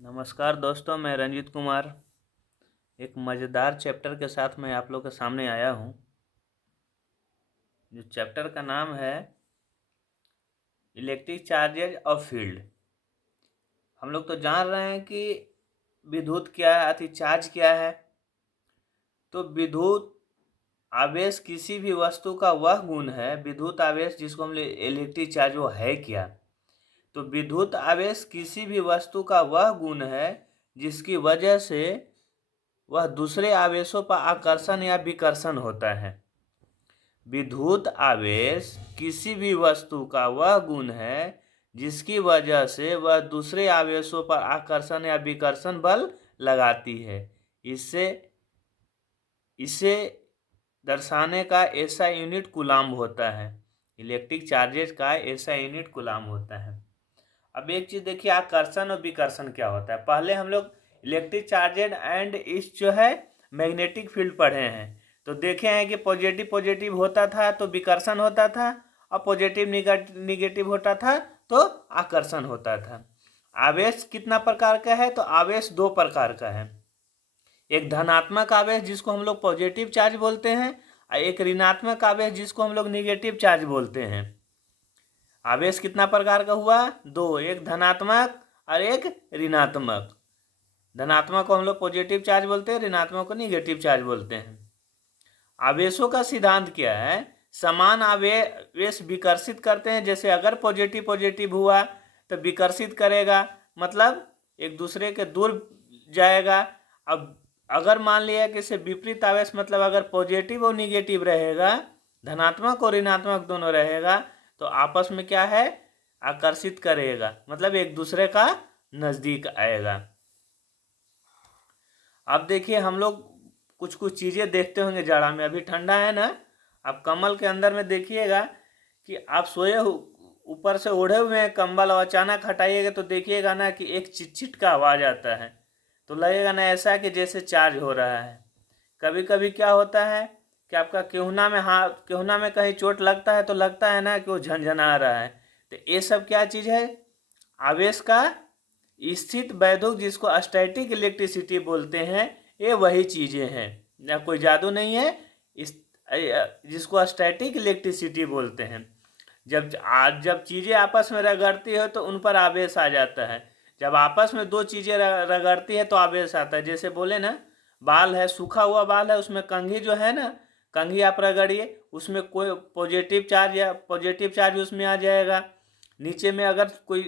नमस्कार दोस्तों, मैं रंजीत कुमार एक मज़ेदार चैप्टर के साथ मैं आप लोग के सामने आया हूँ। जो चैप्टर का नाम है इलेक्ट्रिक चार्जेज ऑफ फील्ड। हम लोग तो जान रहे हैं कि विद्युत क्या है, चार्ज क्या है। तो विद्युत आवेश किसी भी वस्तु का वह गुण है, विद्युत आवेश जिसको हम इलेक्ट्रिक चार्ज, वो है क्या। तो विद्युत आवेश किसी भी वस्तु का वह गुण है जिसकी वजह से वह दूसरे आवेशों पर आकर्षण या विकर्षण होता है। विद्युत आवेश किसी भी वस्तु का वह गुण है जिसकी वजह से वह दूसरे आवेशों पर आकर्षण या विकर्षण बल लगाती है। इससे इसे दर्शाने का ऐसा यूनिट कूलाम्ब होता है। इलेक्ट्रिक चार्जेज का ऐसा यूनिट कूलाम्ब होता है। अब एक चीज देखिए, आकर्षण और विकर्षण क्या होता है। पहले हम लोग इलेक्ट्रिक चार्जेज एंड इस जो है मैग्नेटिक फील्ड पढ़े हैं, तो देखे हैं कि पॉजिटिव पॉजिटिव होता था तो विकर्षण होता था, और पॉजिटिव निगेटिव होता था तो आकर्षण होता था। आवेश कितना प्रकार का है, तो आवेश दो प्रकार का है। एक धनात्मक आवेश जिसको हम लोग पॉजिटिव चार्ज बोलते हैं, और एक ऋणात्मक आवेश जिसको हम लोग निगेटिव चार्ज बोलते हैं। आवेश कितना प्रकार का हुआ, दो, एक धनात्मक और एक ऋणात्मक। धनात्मक को हम लोग पॉजिटिव चार्ज बोलते हैं, ऋणात्मक को निगेटिव चार्ज बोलते हैं। आवेशों का सिद्धांत क्या है, समान आवेश विकर्षित करते हैं। जैसे अगर पॉजिटिव पॉजिटिव हुआ तो विकर्षित करेगा, मतलब एक दूसरे के दूर जाएगा। अब अगर मान लिया कि इसे विपरीत आवेश, मतलब अगर पॉजिटिव और निगेटिव रहेगा, धनात्मक और ऋणात्मक दोनों रहेगा, तो आपस में क्या है, आकर्षित करेगा, मतलब एक दूसरे का नजदीक आएगा। अब देखिए, हम लोग कुछ कुछ चीजें देखते होंगे जाड़ा में, अभी ठंडा है ना। आप कमल के अंदर में देखिएगा कि आप सोए ऊपर से ओढ़े हुए हैं कंबल, और अचानक हटाइएगा तो देखिएगा ना कि एक चिटचिट का आवाज आता है, तो लगेगा ना ऐसा कि जैसे चार्ज हो रहा है। कभी कभी क्या होता है कि आपका केहुना में कहीं चोट लगता है तो लगता है ना कि वो झनझना रहा है। तो ये सब क्या चीज़ है, आवेश का स्थित वैद्युत, जिसको स्टैटिक इलेक्ट्रिसिटी बोलते हैं, ये वही चीज़ें हैं, या कोई जादू नहीं है। इस जिसको स्टैटिक इलेक्ट्रिसिटी बोलते हैं। जब चीज़ें आपस में रगड़ती है तो उन पर आवेश आ जाता है। जब आपस में दो चीज़ें रगड़ती है तो आवेश आता है। जैसे बोले ना, बाल है, सूखा हुआ बाल है, उसमें कंघी जो है ना, कंघी आप रगड़िए, उसमें कोई पॉजिटिव चार्ज उसमें आ जाएगा। नीचे में अगर कोई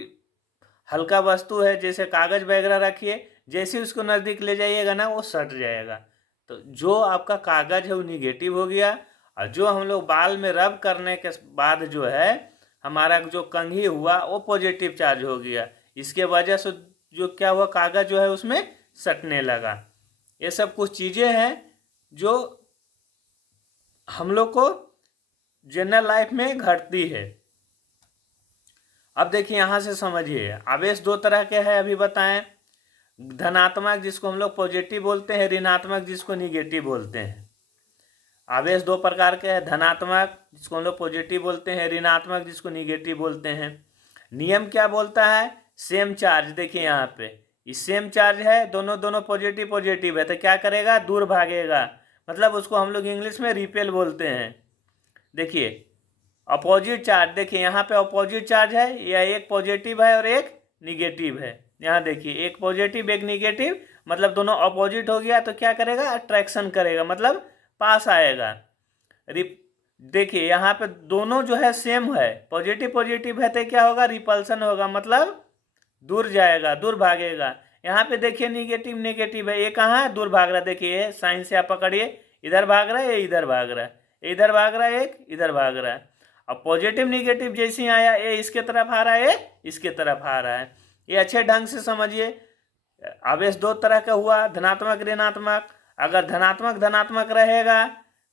हल्का वस्तु है, जैसे कागज वगैरह रखिए, जैसे उसको नज़दीक ले जाइएगा ना, वो सट जाएगा। तो जो आपका कागज है वो निगेटिव हो गया, और जो हम लोग बाल में रब करने के बाद जो है हमारा जो कंघी हुआ वो पॉजिटिव चार्ज हो गया। इसके वजह से जो क्या हुआ, कागज जो है उसमें सटने लगा। ये सब कुछ चीज़ें हैं जो हम लोग को जनरल लाइफ में घटती है। अब देखिए, यहाँ से समझिए, आवेश दो तरह के हैं अभी बताएं। धनात्मक जिसको हम लोग पॉजिटिव बोलते हैं, ऋणात्मक जिसको निगेटिव बोलते हैं। आवेश दो प्रकार के हैं, धनात्मक जिसको हम लोग पॉजिटिव बोलते हैं, ऋणात्मक जिसको निगेटिव बोलते हैं। नियम क्या बोलता है, सेम चार्ज, देखिए यहाँ पे ये सेम चार्ज है, दोनों दोनों पॉजिटिव पॉजिटिव है, तो क्या करेगा, दूर भागेगा, मतलब उसको हम लोग इंग्लिश में रिपेल बोलते हैं। देखिए अपोजिट चार्ज, देखिए यहाँ पे अपोजिट चार्ज है, या एक पॉजिटिव है और एक निगेटिव है। यहाँ देखिए एक पॉजिटिव एक निगेटिव, मतलब दोनों अपोजिट हो गया, तो क्या करेगा, अट्रैक्शन करेगा, मतलब पास आएगा। देखिए यहाँ पे दोनों जो है सेम है, पॉजिटिव पॉजिटिव है, तो क्या होगा, रिपल्सन होगा, मतलब दूर जाएगा, दूर भागेगा। यहाँ पे देखिए निगेटिव निगेटिव है, ये कहाँ है, दूर भाग रहा है। देखिए साइन से आप पकड़िए, इधर भाग रहा है, ये इधर भाग रहा है, इधर भाग रहा है, एक इधर भाग रहा है। अब पॉजिटिव निगेटिव जैसे ही आया, ये इसके तरफ आ रहा है, ये इसके तरफ आ रहा है। ये अच्छे ढंग से समझिए। आवेश दो तरह का हुआ, धनात्मक ऋणात्मक। अगर धनात्मक धनात्मक रहेगा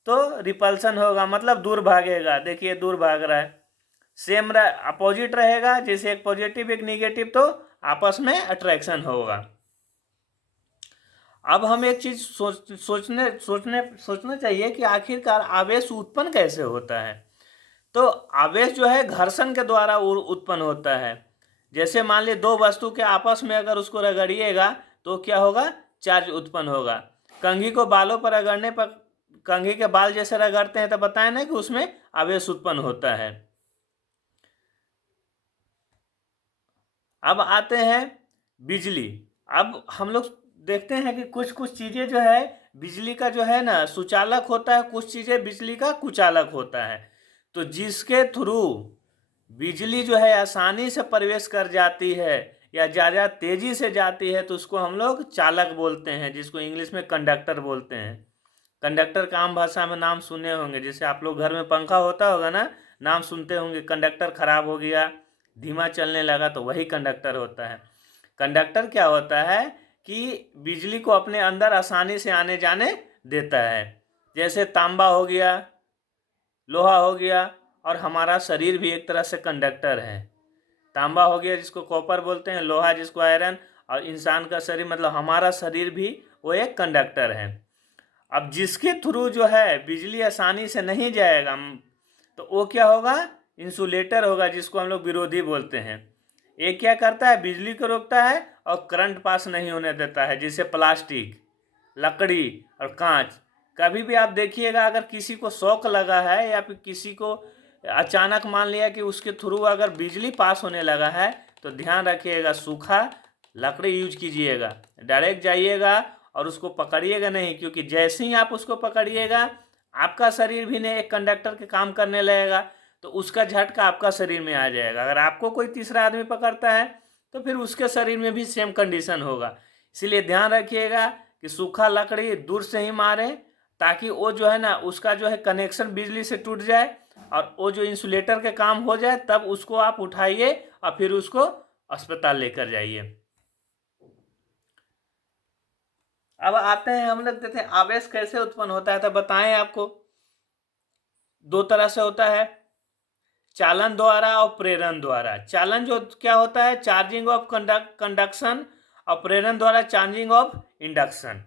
तो रिपल्सन होगा, मतलब दूर भागेगा। देखिए दूर भाग रहा है। सेम अपोजिट रहेगा, जैसे एक पॉजिटिव एक निगेटिव, तो आपस में अट्रैक्शन होगा। अब हम एक चीज सोचना चाहिए कि आखिरकार आवेश उत्पन्न कैसे होता है। तो आवेश जो है घर्षण के द्वारा उत्पन्न होता है। जैसे मान लीजिए दो वस्तु के आपस में अगर उसको रगड़िएगा तो क्या होगा, चार्ज उत्पन्न होगा। कंघी को बालों पर रगड़ने पर, कंघी के बाल जैसे रगड़ते हैं तो बताए ना कि उसमें आवेश उत्पन्न होता है। अब आते हैं बिजली। अब हम लोग देखते हैं कि कुछ कुछ चीज़ें जो है बिजली का जो है ना सुचालक होता है, कुछ चीज़ें बिजली का कुचालक होता है। तो जिसके थ्रू बिजली जो है आसानी से प्रवेश कर जाती है या ज़्यादा तेज़ी से जाती है तो उसको हम लोग चालक बोलते हैं, जिसको इंग्लिश में कंडक्टर बोलते हैं। कंडक्टर का आम भाषा में नाम सुने होंगे, जैसे आप लोग घर में पंखा होता होगा ना, नाम सुनते होंगे, कंडक्टर खराब हो गया, धीमा चलने लगा, तो वही कंडक्टर होता है। कंडक्टर क्या होता है कि बिजली को अपने अंदर आसानी से आने जाने देता है। जैसे तांबा हो गया, लोहा हो गया, और हमारा शरीर भी एक तरह से कंडक्टर है। तांबा हो गया जिसको कॉपर बोलते हैं, लोहा जिसको आयरन, और इंसान का शरीर मतलब हमारा शरीर भी वो एक कंडक्टर है। अब जिसके थ्रू जो है बिजली आसानी से नहीं जाएगा तो वो क्या होगा, इंसुलेटर होगा, जिसको हम लोग विरोधी बोलते हैं। ये क्या करता है, बिजली को रोकता है और करंट पास नहीं होने देता है। जैसे प्लास्टिक, लकड़ी और कांच, कभी भी आप देखिएगा अगर किसी को शॉक लगा है या फिर किसी को अचानक मान लिया कि उसके थ्रू अगर बिजली पास होने लगा है तो ध्यान रखिएगा, सूखा लकड़ी यूज कीजिएगा, डायरेक्ट जाइएगा और उसको पकड़िएगा नहीं, क्योंकि जैसे ही आप उसको पकड़िएगा आपका शरीर भी ने एक कंडक्टर के काम करने लगेगा, तो उसका झटका आपका शरीर में आ जाएगा। अगर आपको कोई तीसरा आदमी पकड़ता है तो फिर उसके शरीर में भी सेम कंडीशन होगा। इसीलिए ध्यान रखिएगा कि सूखा लकड़ी दूर से ही मारे, ताकि वो जो है ना उसका जो है कनेक्शन बिजली से टूट जाए और वो जो इंसुलेटर के काम हो जाए, तब उसको आप उठाइए और फिर उसको अस्पताल लेकर जाइए। अब आते हैं हम लोग, देखते हैं आवेश कैसे उत्पन्न होता है। तो बताएं आपको, दो तरह से होता है, चालन द्वारा और प्रेरण द्वारा। चालन जो क्या होता है, चार्जिंग ऑफ कंडक्शन, और प्रेरण द्वारा चार्जिंग ऑफ इंडक्शन।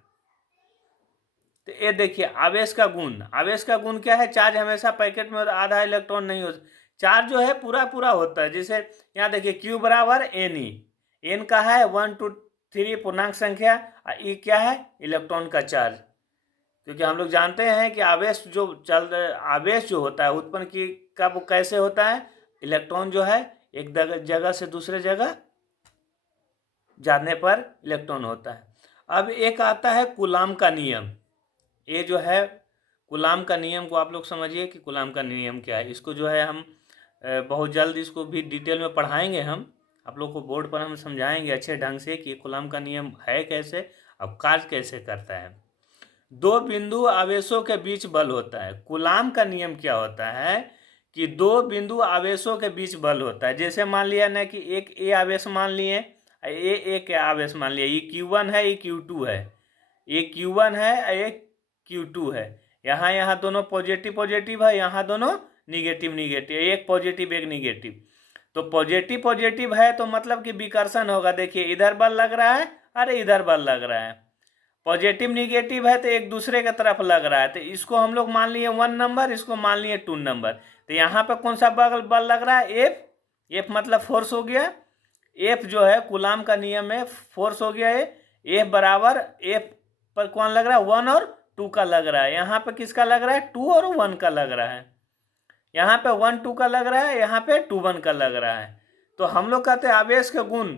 तो ये देखिए आवेश का गुण, आवेश का गुण क्या है, चार्ज हमेशा पैकेट में आधा इलेक्ट्रॉन नहीं होता, चार्ज जो है पूरा पूरा होता है। जैसे यहाँ देखिए Q बराबर एन ई, एन का है 1 2 3 पूर्णांक संख्या, और ई क्या है, इलेक्ट्रॉन का चार्ज। क्योंकि हम लोग जानते हैं कि आवेश जो होता है उत्पन्न की कब कैसे होता है, इलेक्ट्रॉन जो है एक जगह से दूसरे जगह जाने पर इलेक्ट्रॉन होता है। अब एक आता है कूलाम का नियम। ये जो है कूलाम का नियम को आप लोग समझिए कि कूलाम का नियम क्या है। इसको जो है हम बहुत जल्द इसको भी डिटेल में पढ़ाएंगे, हम आप लोग को बोर्ड पर हम समझाएंगे अच्छे ढंग से कि कूलाम का नियम है कैसे, अब कार्य कैसे करता है। दो बिंदु आवेशों के बीच बल होता है। कूलाम का नियम क्या होता है कि दो बिंदु आवेशों के बीच बल होता है। जैसे मान लिया ना कि एक ए आवेश मान लिए, एक आवेश मान लिया, ये Q1 है, ये Q2 है, ये Q1 है, ये Q2 है। यहाँ दोनों पॉजिटिव पॉजिटिव है, यहाँ दोनों निगेटिव निगेटिव, एक पॉजिटिव एक निगेटिव। तो पॉजिटिव पॉजिटिव है तो मतलब कि विकर्षण होगा। देखिए इधर बल लग रहा है, अरे इधर बल लग रहा है। पॉजिटिव निगेटिव है तो एक दूसरे की तरफ लग रहा है, तो इसको हम लोग मान लिए 1 नंबर, इसको मान लिए 2 नंबर। तो यहाँ पे कौन सा बल लग रहा है, एफ, एफ मतलब फोर्स हो गया। एफ जो है कूलाम का नियम में फोर्स हो गया है। एफ बराबर, एफ पर कौन लग रहा है, 1 और 2 का लग रहा है। यहाँ पे किसका लग रहा है, 2 और 1 का लग रहा है। यहाँ पे 1 2 का लग रहा है, यहाँ पे 2 1 का लग रहा है। तो हम लोग कहते हैं आवेश के गुण,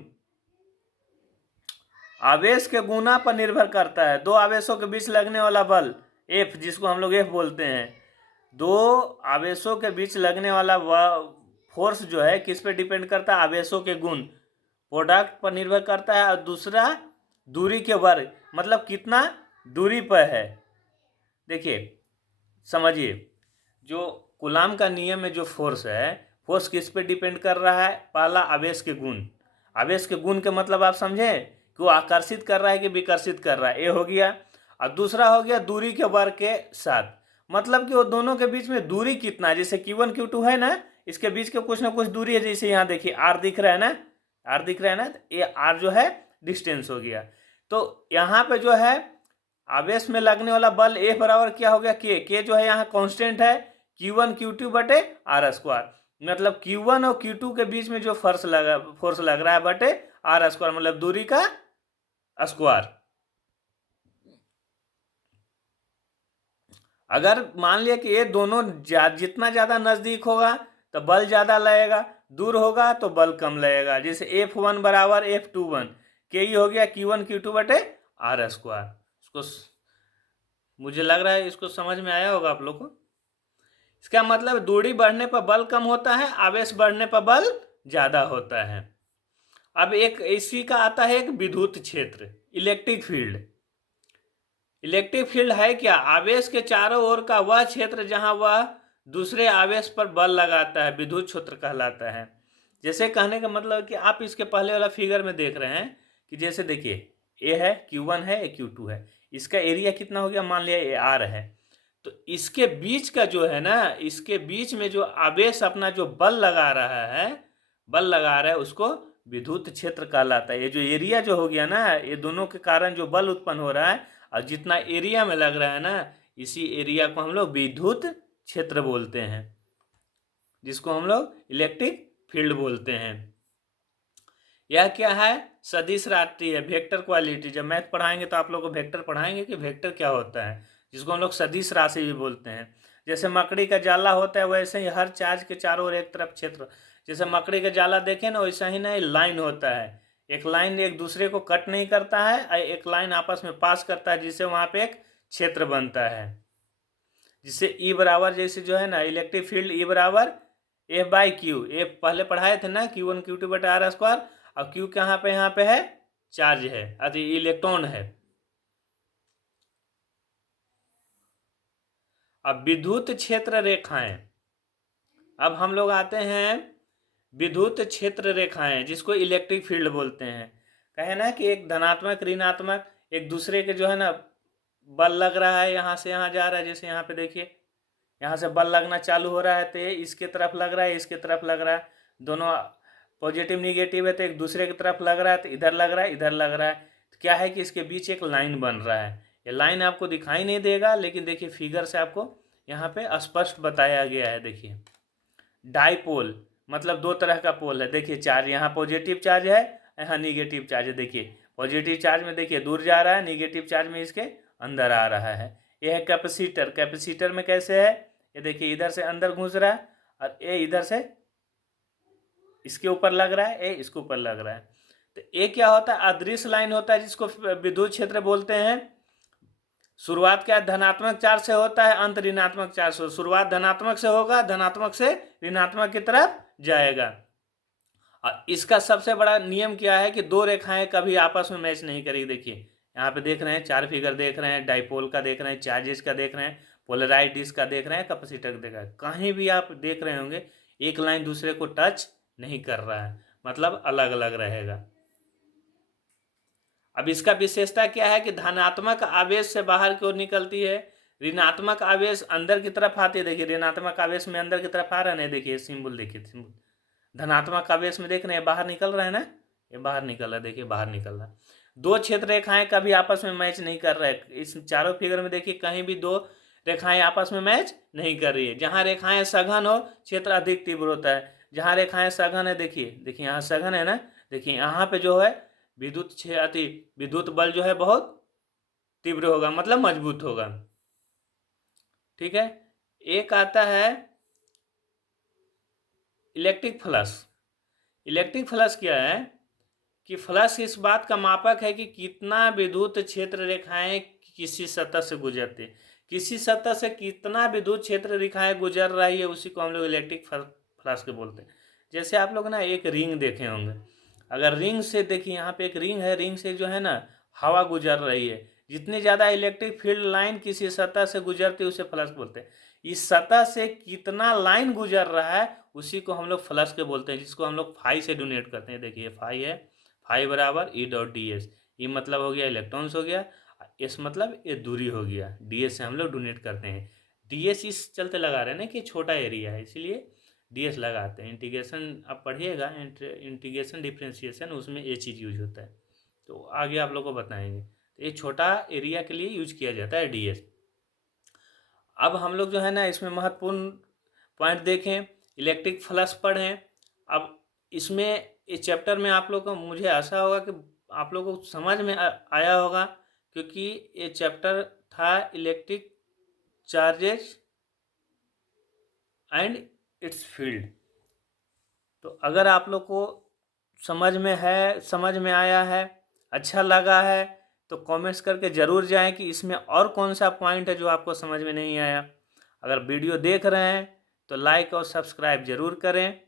आवेश के गुना पर निर्भर करता है। दो आवेशों के बीच लगने वाला बल एफ, जिसको हम लोग एफ बोलते हैं, दो आवेशों के बीच लगने वाला फोर्स जो है किस पे डिपेंड करता है, आवेशों के गुण, प्रोडक्ट पर निर्भर करता है। और दूसरा दूरी के वर्ग, मतलब कितना दूरी पर है। देखिए समझिए, जो कूलाम का नियम में जो फोर्स है, फोर्स किस पे डिपेंड कर रहा है, पहला आवेश के गुण, आवेश के गुण के मतलब आप समझे कि वो आकर्षित कर रहा है कि विकर्षित कर रहा है, ये हो गया। और दूसरा हो गया दूरी के वर्ग के साथ, मतलब कि वो दोनों के बीच में दूरी कितना है। जैसे Q1 Q2 है ना, इसके बीच के कुछ ना कुछ दूरी है। जैसे यहाँ देखिए R दिख रहा है ना, R दिख रहा है ना, तो ये R जो है डिस्टेंस हो गया। तो यहाँ पे जो है आवेश में लगने वाला बल F बराबर क्या हो गया, K जो है यहाँ कांस्टेंट है, Q1 Q2 बटे R स्क्वायर। मतलब Q1 और Q2 के बीच में जो फोर्स लग रहा है बटे आर स्क्वायर, मतलब दूरी का स्क्वायर। अगर मान लिया कि ये दोनों जितना ज़्यादा नज़दीक होगा तो बल ज़्यादा लगेगा, दूर होगा तो बल कम लगेगा। जैसे F1 बराबर F21 के ही हो गया Q1 Q2 बटे आर स्क्वायर। इसको मुझे लग रहा है इसको समझ में आया होगा आप लोग को। इसका मतलब दूरी बढ़ने पर बल कम होता है, आवेश बढ़ने पर बल ज़्यादा होता है। अब एक इसी का आता है एक विद्युत क्षेत्र, इलेक्ट्रिक फील्ड। इलेक्ट्रिक फील्ड है क्या? आवेश के चारों ओर का वह क्षेत्र जहां वह दूसरे आवेश पर बल लगाता है, विद्युत क्षेत्र कहलाता है। जैसे कहने का मतलब कि आप इसके पहले वाला फिगर में देख रहे हैं कि जैसे देखिए ए है, Q1 है, Q2 है, इसका एरिया कितना हो गया, मान लिया ये R है। तो इसके बीच का जो है ना, इसके बीच में जो आवेश अपना जो बल लगा रहा है उसको विद्युत क्षेत्र कहलाता है। ये जो एरिया जो हो गया ना, ये दोनों के कारण जो बल उत्पन्न हो रहा है और जितना एरिया में लग रहा है ना, इसी एरिया को हम लोग विद्युत क्षेत्र बोलते हैं, जिसको हम लोग इलेक्ट्रिक फील्ड बोलते हैं। यह क्या है? सदिश राशि है, वेक्टर क्वालिटी। जब मैथ पढ़ाएंगे तो आप लोग को वेक्टर पढ़ाएंगे कि वेक्टर क्या होता है, जिसको हम लोग सदिश राशि भी बोलते हैं। जैसे मकड़ी का जाला होता है वैसे ही हर चार्ज के चारों ओर एक तरफ क्षेत्र। जैसे मकड़ी का जाला देखें ना, वैसा ही ना लाइन होता है, एक लाइन एक दूसरे को कट नहीं करता है और एक लाइन आपस में पास करता है, जिससे वहाँ पे एक क्षेत्र बनता है। जिससे ई बराबर, जैसे जो है ना इलेक्ट्रिक फील्ड ई बराबर F बाई क्यू। ए पहले पढ़ाए थे ना, Q1 Q2 बटा आर स्क्वायर। और क्यू कहाँ पे, यहाँ पे है चार्ज है, अति इलेक्ट्रॉन है। अब विद्युत क्षेत्र रेखाएं, अब हम लोग आते हैं विद्युत क्षेत्र रेखाएं, जिसको इलेक्ट्रिक फील्ड बोलते हैं। कहे ना कि एक धनात्मक ऋणात्मक एक दूसरे के जो है ना बल लग रहा है, यहाँ से यहाँ जा रहा है। जैसे यहाँ पे देखिए, यहाँ से बल लगना चालू हो रहा है तो ये इसके तरफ लग रहा है, इसके तरफ लग रहा है, दोनों पॉजिटिव निगेटिव है, तो एक दूसरे की तरफ लग रहा है, तो इधर लग रहा है, इधर लग रहा है। तो क्या है कि इसके बीच एक लाइन बन रहा है। ये लाइन आपको दिखाई नहीं देगा, लेकिन देखिए फिगर से आपको यहाँ पे स्पष्ट बताया गया है। देखिए डाइपोल मतलब दो तरह का पोल है। देखिए चार्ज, यहाँ पॉजिटिव चार्ज है, यहाँ निगेटिव चार्ज है। देखिए पॉजिटिव चार्ज में देखिए दूर जा रहा है, निगेटिव चार्ज में इसके अंदर आ रहा है। ये है कैपेसिटर। कैपेसिटर में कैसे है, ये देखिए इधर से अंदर घुस रहा है और ये इधर से इसके ऊपर लग रहा है, ये इसके ऊपर लग रहा है। तो ये क्या होता है, अदृश्य लाइन होता है, जिसको विद्युत क्षेत्र बोलते हैं। शुरुआत क्या धनात्मक चार्ज से होता है, अंत ऋणात्मक चार्ज से। शुरुआत धनात्मक से होगा, धनात्मक से ऋणात्मक की तरफ जाएगा। और इसका सबसे बड़ा नियम क्या है कि दो रेखाएं कभी आपस में मैच नहीं करेगी। देखिए यहाँ पे देख रहे हैं, चार फिगर देख रहे हैं, डाइपोल का देख रहे हैं, चार्जेस का देख रहे हैं, पोलराइज डिस्क का देख रहे हैं, कैपेसिटर का देख रहे हैं। कहीं भी आप देख रहे होंगे एक लाइन दूसरे को टच नहीं कर रहा है, मतलब अलग अलग रहेगा। अब इसका विशेषता क्या है कि धनात्मक आवेश से बाहर की ओर निकलती है, ऋणात्मक आवेश अंदर की तरफ आती है। देखिए ऋणात्मक आवेश में अंदर की तरफ आ रहा है ना, देखिए सिंबल, देखिए सिंबल। धनात्मक आवेश में देख रहे हैं बाहर निकल रहा है ना, ये बाहर निकल रहा है, देखिए बाहर निकल रहा है। दो क्षेत्र रेखाएं कभी आपस में मैच नहीं कर रहे। इस चारों फिगर में देखिए कहीं भी दो रेखाएं आपस में मैच नहीं कर रही है। जहाँ रेखाएं सघन हो क्षेत्र अधिक तीव्र होता है, जहाँ रेखाएं सघन है, देखिए देखिए यहाँ सघन है ना, देखिए यहाँ पे जो है विद्युत बल जो है बहुत तीव्र होगा, मतलब मजबूत होगा। ठीक है। एक आता है इलेक्ट्रिक फ्लक्स। इलेक्ट्रिक फ्लक्स क्या है कि फ्लक्स इस बात का मापक है कि कितना विद्युत क्षेत्र रेखाएं किसी सतह से गुजरती है। किसी सतह से कितना विद्युत क्षेत्र रेखाएं गुजर रही है, उसी को हम लोग इलेक्ट्रिक फ्लक्स के बोलते हैं। जैसे आप लोग ना एक रिंग देखे होंगे, अगर रिंग से देखिए यहाँ पे एक रिंग है, रिंग से जो है ना हवा गुजर रही है, जितनी ज़्यादा इलेक्ट्रिक फील्ड लाइन किसी सतह से गुजरती है उसे फ्लक्स बोलते हैं। इस सतह से कितना लाइन गुजर रहा है उसी को हम लोग फ्लक्स के बोलते हैं, जिसको हम लोग फाई से डोनेट करते हैं। देखिए फाई है, फाई बराबर ई डॉट डी एस। ई मतलब हो गया इलेक्ट्रॉन्स हो गया, एस मतलब ये दूरी हो गया, डी एस से हम लोग डोनेट करते हैं। डी एस इस चलते लगा रहे हैं ना कि छोटा एरिया है, इसीलिए डी एस लगाते हैं। इंटीग्रेशन आप पढ़िएगा, इंटीग्रेशन डिफ्रेंशिएशन, उसमें ये चीज़ यूज होता है, तो आगे आप लोग को बताएंगे। तो ये छोटा एरिया के लिए यूज किया जाता है डी एस। अब हम लोग जो है ना इसमें महत्वपूर्ण पॉइंट देखें इलेक्ट्रिक फ्लश पढ़ें। अब इसमें इस चैप्टर में आप लोग को, मुझे आशा होगा कि आप लोगों को समझ में आया होगा, क्योंकि ये चैप्टर था electric charges and it's field. तो अगर आप लोग को समझ में आया है, अच्छा लगा है, तो कमेंट्स करके ज़रूर जाएं कि इसमें और कौन सा पॉइंट है जो आपको समझ में नहीं आया। अगर वीडियो देख रहे हैं तो लाइक और सब्सक्राइब ज़रूर करें।